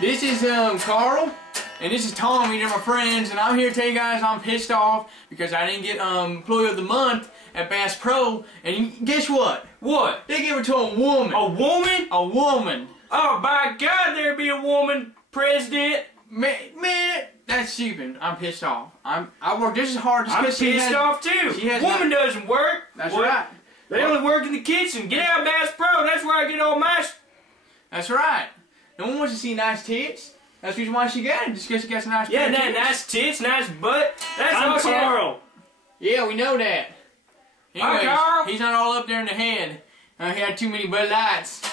This is Carl, and this is Tommy. They're my friends, and I'm here to tell you guys I'm pissed off because I didn't get Employee of the Month at Bass Pro. And guess what? What? They gave it to a woman. A woman? A woman. Oh, by God, there be a woman president. Man, that's stupid. I'm pissed off. I work just as hard. I'm pissed off too. Woman doesn't work. That's right. They only work in the kitchen. Get out of Bass Pro. That's where I get all my. That's right. No one wants to see nice tits. That's the reason why she got it. Just because she got some nice tits. Yeah, nice tits, nice butt. That's all Carl. Yeah, we know that. Anyways, Carl. he's not all up there in the head. He had too many Bud Lights.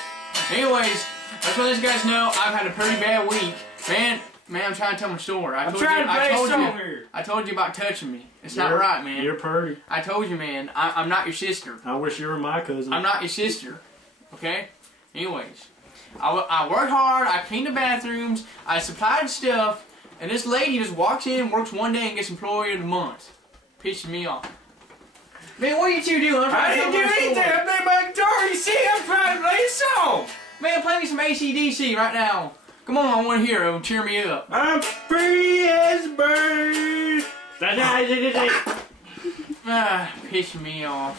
Anyways, I just want to let you guys know I've had a pretty bad week. Man, I'm trying to tell my story. I told you about touching me. It's not right, man. You're pretty. I told you, man. I'm not your sister. I wish you were my cousin. I'm not your sister. Okay? Anyways, I work hard. I clean the bathrooms. I supplied stuff. And this lady just walks in, works one day, and gets Employee of the Month. Pisses me off. Man, what are you two doing? I didn't do anything. I played my guitar. You see, I'm trying to play a song. Man, play me some AC/DC right now. Come on, I want to hear it. It'll cheer me up. I'm free as a bird. Pissing me off.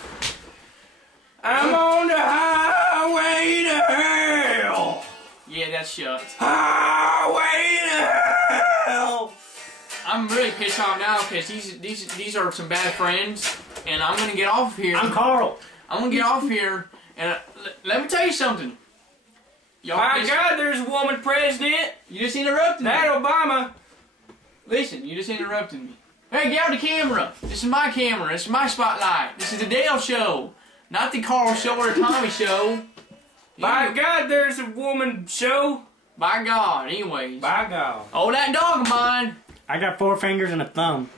I'm on the highway to hell. Yeah, that shucks. Highway to hell. I'm really pissed off now because these are some bad friends, and I'm gonna get off here. I'm Carl. I'm gonna get off here, and let me tell you something. My God, there's a woman president. You just interrupted me. That Obama. Listen, you just interrupted me. Hey, get out the camera. This is my camera. This is my spotlight. This is the Dale Show, not the Carl Show or the Tommy Show. By God, there's a woman show. By God. Anyways. By God. Oh, that dog of mine. I got 4 fingers and a thumb.